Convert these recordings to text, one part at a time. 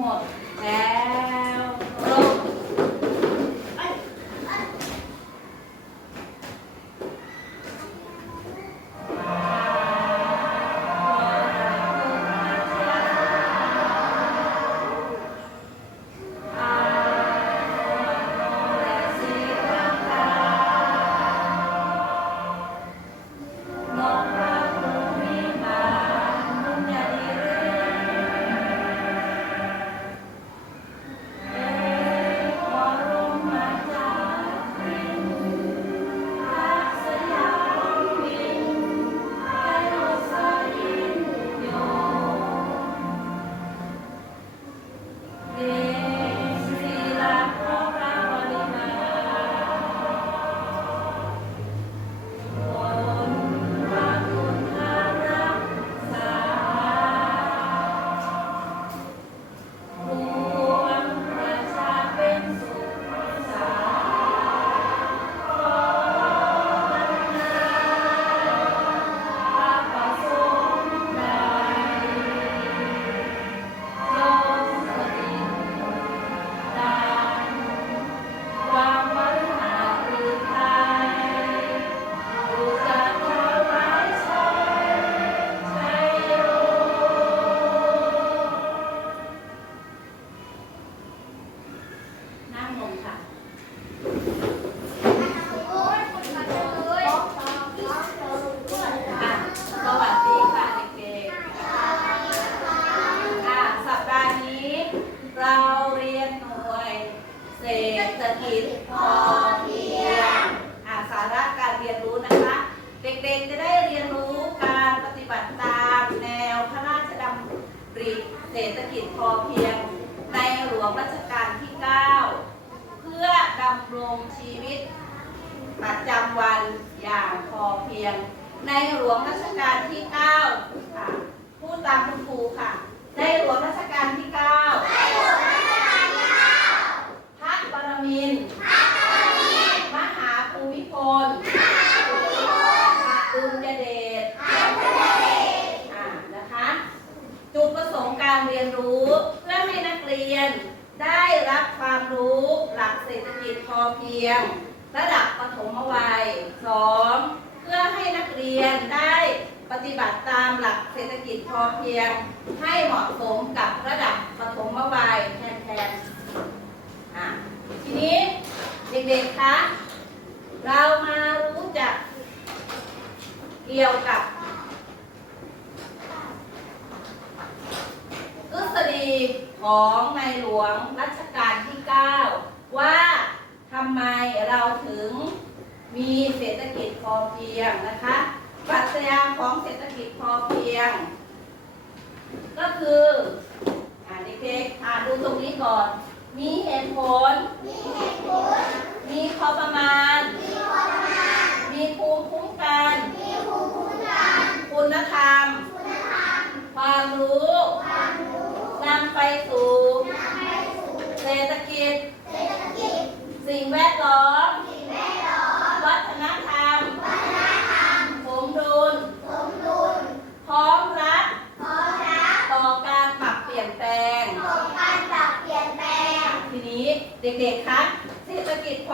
modo. É... e é o caso.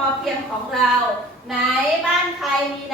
อเพียงของเรา ไหนบ้านใครมีน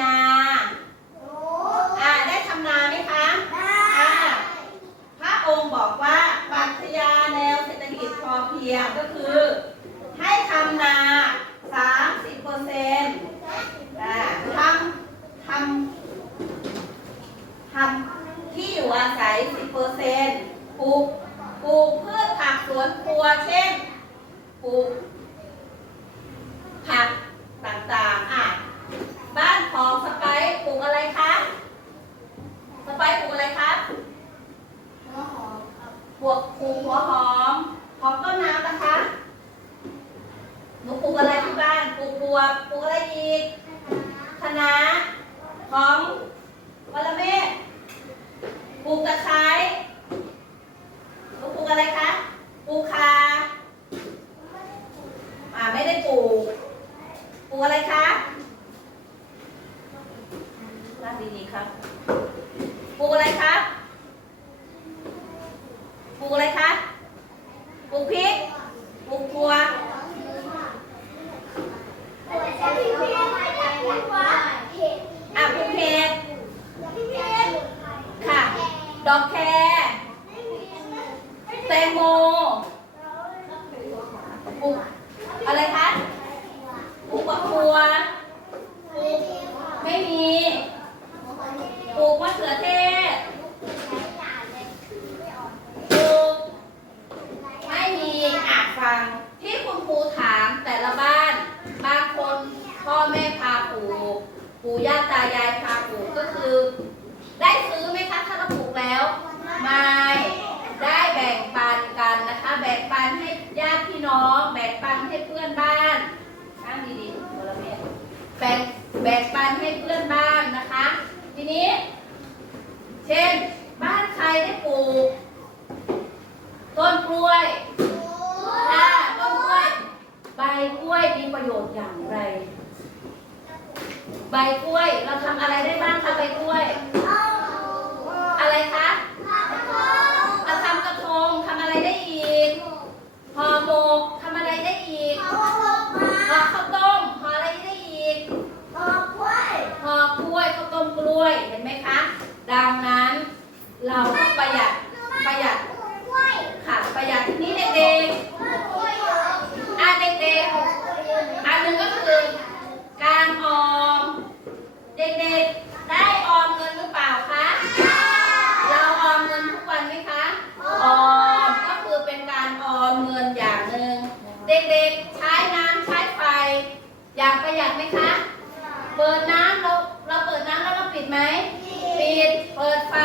อะไรคะังที่คุณครูถามแต่ละบ้าน บางคนพ่อแม่พาปลูกปู่ย่าตายายพาปลูกก็คือ ได้ซื้อไหมคะถ้าเราปลูกแล้ว ไม่ได้แบ่งปันกันนะคะ แบ่งปันให้ญาติพี่น้อง แบ่งปันให้เพื่อนบ้านนั่งดีๆคนละเมตรแบ่งแบ่งปันให้เพื่อนบ้านนะคะ ทีนี้ เช่น บ้านใครได้ปลูกต้นกล้วย ถ้าต้นกล้วย ใบกล้วยมีประโยชน์อย่างไร ใบกล้วยเราทำอะไรได้บ้างคะใบกล้วย อะไรคะเราทำกระทงทำอะไรได้อีกห่อหมกทำอะไรได้อีกห่อข้าวต้มห่ออะไรได้อีกห่อกล้วยข้าวต้มกล้วย เห็นไหมคะ ดังนั้น เราต้องประหยัดประหยัดค่ะประหยัดทีนี้เด็กๆอะเด็กๆ อันหนึ่งก็คือ การออม เด็กๆ ได้ออมเงินหรือเปล่าคะ เราออมเงินทุกวันไหมคะ ออมก็คือเป็นการออมเงินอย่างหนึ่ง เด็กๆ ใช้น้ำใช้ไฟ อย่างประหยัดไหมคะ เปิดน้ำเราเราเปิดน้ำแล้วเราปิดไหม ปิด เปิดไฟ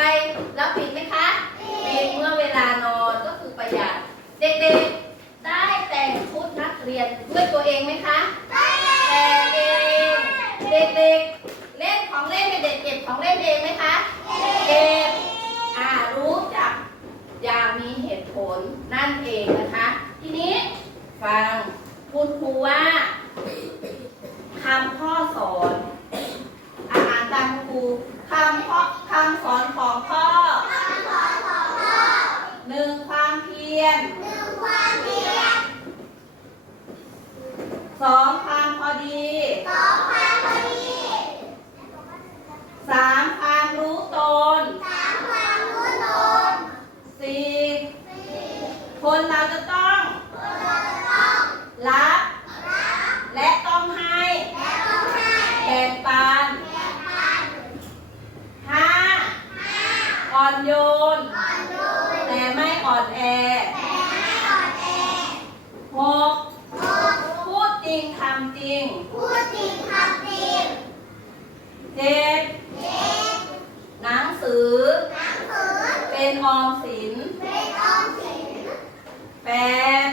แล้วปิดไหมคะ ปิดเมื่อเวลานอนก็คือประหยัด เด็กๆ ได้แต่งชุดนักเรียนด้วยตัวเองไหมคะ แต่เองเด็กๆ เล่นของเล่นเด็กๆเก็บของเล่นเองไหมคะ เก็บ อ่ารู้จักอย่างมีเหตุผลนั่นเองนะคะ ทีนี้ฟังคุณครูว่าคำข้อสอนอาอ่านตามครูคำข้อคำสอนของพ่อหนึ่งความเพียรสองความพอดี สามความรู้ตน สี่ คนเราจะต้องรับ และต้องให้แบ่งปันห้าอ่อนโยน แต่ไม่อ่อนแอหกพูดจริงทำจริงเจ็ดหนังสือ เป็นออมสิน แปด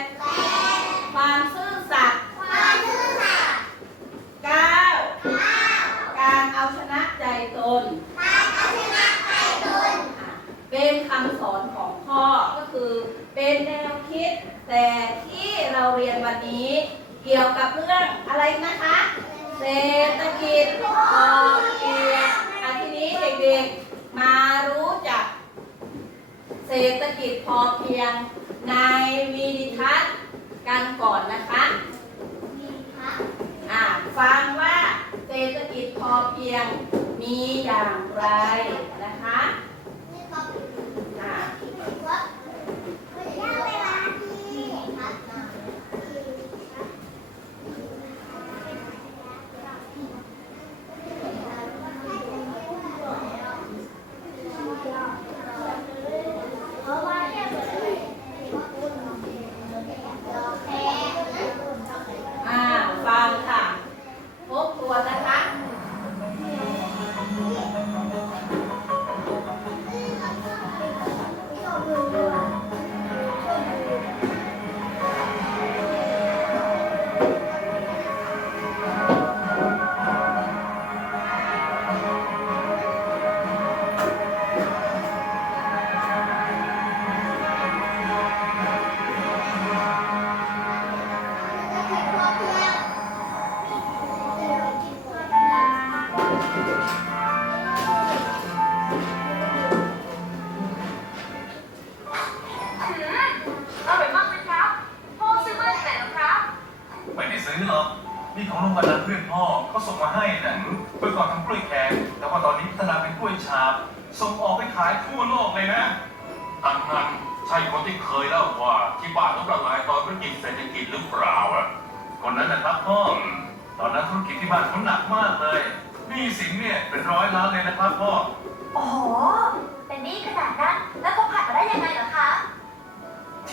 ความซื่อสัตย์เก้าการเอาชนะใจตน เป็นคำสอนของพ่อก็คือเป็นแนวคิด แต่ที่เราเรียนวันนี้ เกี่ยวกับเรื่องอะไรนะคะ เศรษฐกิจพอเพียงอันทีนี้เด็กๆมารู้จัก เศรษฐกิจพอเพียงในวีดิทัศน์กันก่อนนะคะ อ่า ฟังว่าเศรษฐกิจพอเพียงมีอย่างไร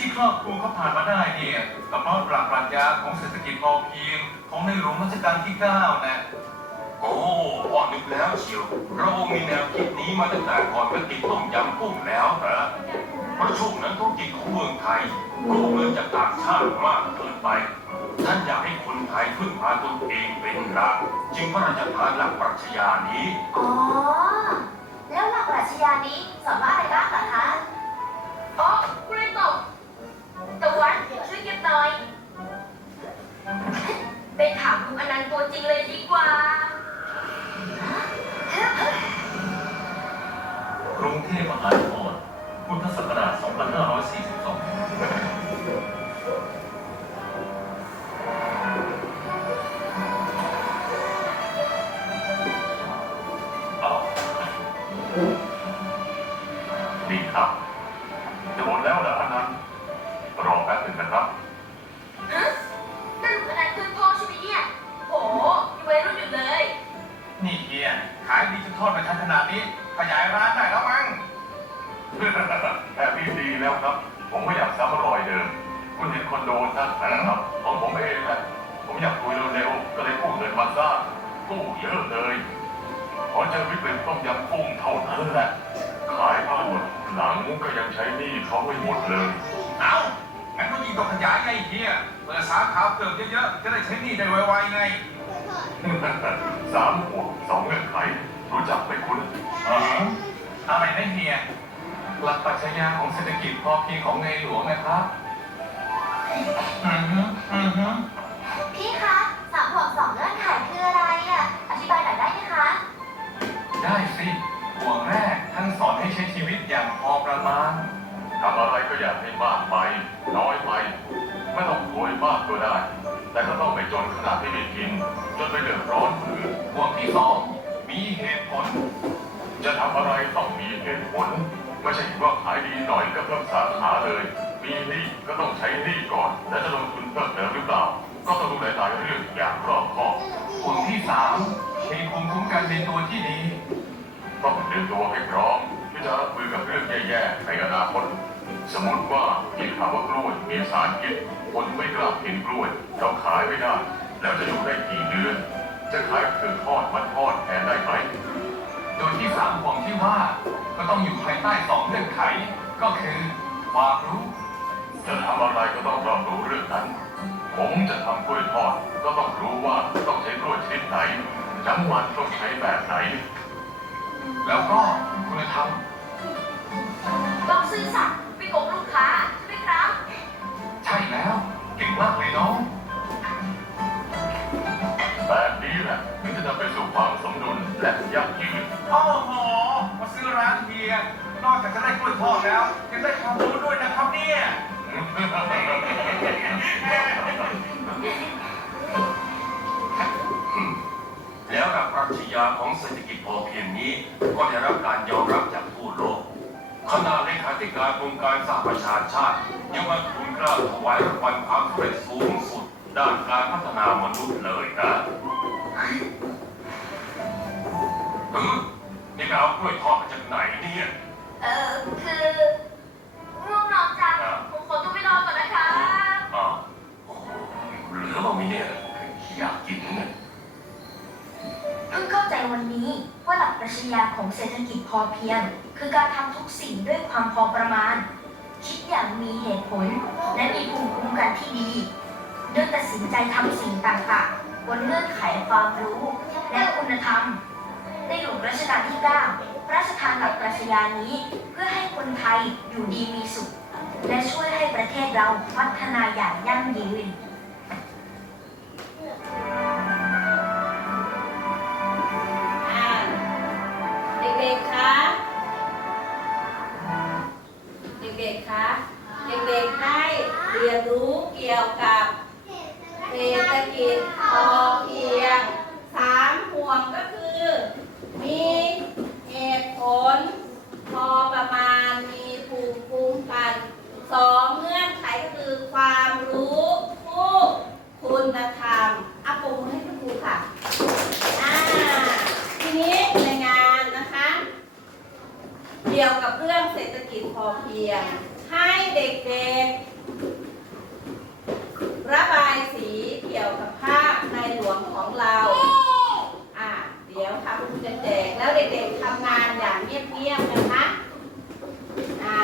ที่ครอบครัวเขาผ่านมาได้เนี่ยก็เพราะหลักปรัชญาของเศรษฐกิจพอเพียง ของในหลวงรัชกาลที่ 9 นะ โอ้พ่อนึกแล้วเชียวเรามีแนวคิดนี้มาตั้งแต่ก่อนธุรกิจต้มยำกุ้งแล้วนะเพราะช่วงนั้นธุรกิจของเมืองไทยกู้เงินจากต่างชาติมากเกินไปท่านอยากให้คนไทยพึ่งพาตนเองเป็นหลักจึงพระราชทานหลักปรัชญานี้อ๋อแล้วหลักปรัชญานี้สอนว่าอะไรบ้างเหรอคะอ๋อคุณเลยตก ตะวันช่วยเก็บหน่อยายดิจิทัลไปทันขนาดนี้ ขยายร้านได้แล้วมั้งแบบนี้ดีแล้วครับ ผมไม่อยากซ้ำรอยเดิม คุณเห็นคอนโดท่านนะครับของผมเองแหละผมอยากรวยเร็วๆ ก็เลยกู้เงินมาสร้างกู้เยอะเลยพอเจอวิกฤตต้มยำกุ้งเท่านั้นแหละ ขายบ้านหมดหลังก็ยังใช้หนี้เขาไม่หมดเลย เอ้างั้นก็ยิ่งต้องขยายไงเฮียเปิดสาขาเพิ่มเยอะๆ จะได้ใช้หนี้ได้ไวๆไง สามห่วงสองเงื่อนไข รู้จักไหมคุณอ๋ออะไรนะเฮีย หลักปรัชญาของเศรษฐกิจพอเพียงของในหลวงนะครับ อือฮึอือฮึพี่คะสามห่วงสองเงื่อนไขคืออะไรอะ อธิบายหน่อยได้ไหมคะ ได้สิห่วงแรกท่านสอนให้ใช้ชีวิตอย่างพอประมาณทำอะไรก็อยากให้มากไป น้อยไป ไม่ต้องรวยมากก็ได้ แต่ก็ต้องไม่จนขนาดที่ไม่กิน จนไปเดือดร้อนคนอื่นห่วงที่สอง มีเหตุผล จะทำอะไรต้องมีเหตุผล ไม่ใช่ว่าขายดีหน่อยก็เพิ่มสาขาเลย มีหนี้ก็ต้องใช้หนี้ก่อน และจะลงทุนเพิ่มเติมหรือเปล่า ก็ต้องดูหลายๆเรื่องอย่างรอบคอบห่วงที่สามมีภูมิคุ้มกันในตัวที่ดี ต้องเตรียมตัวให้พร้อมที่จะรับมือกับเรื่องแย่ๆในอนาคต สมมติว่ามีข่าวว่ากล้วยมีสารพิษคนไม่กล้ากินกล้วยเราขายไม่ได้ แล้วจะอยู่ได้กี่เดือน จะขายคือทอดมันทอดแทนได้ไหม โดยที่สามห่วงที่ว่าก็ต้องอยู่ภายใต้สองเงื่อนไข ก็คือความรู้ จะทำอะไรก็ต้องรอบรู้เรื่องนั้น ผมจะทำกล้วยทอดก็ต้องรู้ว่าต้องใช้กล้วยชนิดไหน จังหวัดต้องใช้แบบไหน แล้วก็คุณธรรมต้องซื่อสัตย์ไม่โกงลูกค้า ใช่ไหมครับ ใช่แล้วเก่งมากเลยน้อง และยั่งโอ้โหมาซื้อร้านเฮีย นอกจากจะได้กล้วยทอดแล้ว ยังได้ความรู้ด้วยนะครับเนี่ย แล้วหลักปรัชญาของเศรษฐกิจพอเพียงนี้ ก็ได้รับการยอมรับจากทั่วโลกขณะเลขาธิการองค์การสหประชาชาติ ยังมาทูลเกล้าถวายรางวัลความสำเร็จสูงสุด ด้านการพัฒนามนุษย์เลยนะ เออนี่ไปเอากล้วยทอดมาจากไหนเนี่ยเออคือง่วงนอนจังผมขอตัวไปนอนก่อนนะคะอ้าวโอ้โหเหลือบ้างไหมเนี่ยอยากกินเนี่ยเพิ่งเข้าใจวันนี้ว่าหลักปรัชญาของเศรษฐกิจพอเพียง คือการทำทุกสิ่งด้วยความพอประมาณ คิดอย่างมีเหตุผล และมีภูมิคุ้มกันที่ดีเลือกตัดสินใจทำสิ่งต่างๆบนเงื่อนไขความรู้และคุณธรรม ในหลวงรัชกาลที่ 9 พระราชทานหลักปรัชญานี้เพื่อให้คนไทยอยู่ดีมีสุข และช่วยให้ประเทศเราพัฒนาอย่างยั่งยืนเด็กๆคะเด็กๆคะเด็กๆให้เรียนรู้เกี่ยวกับเศรษฐกิจพอเพียงสามห่วงก็คือ ผล พอประมาณมีภูมิคุ้มกันสองเงื่อนไขก็คือความรู้คู่คุณธรรมอาปมให้คุณครูค่ะทีนี้ในงานนะคะ เกี่ยวกับเรื่องเศรษฐกิจพอเพียง ให้เด็กๆ ระบายสีเกี่ยวกับภาพในหลวงของเรา ดี๋ยวทำจะแจกแล้วเด็กๆทำงานอย่างเงียบๆนะคะ อ่า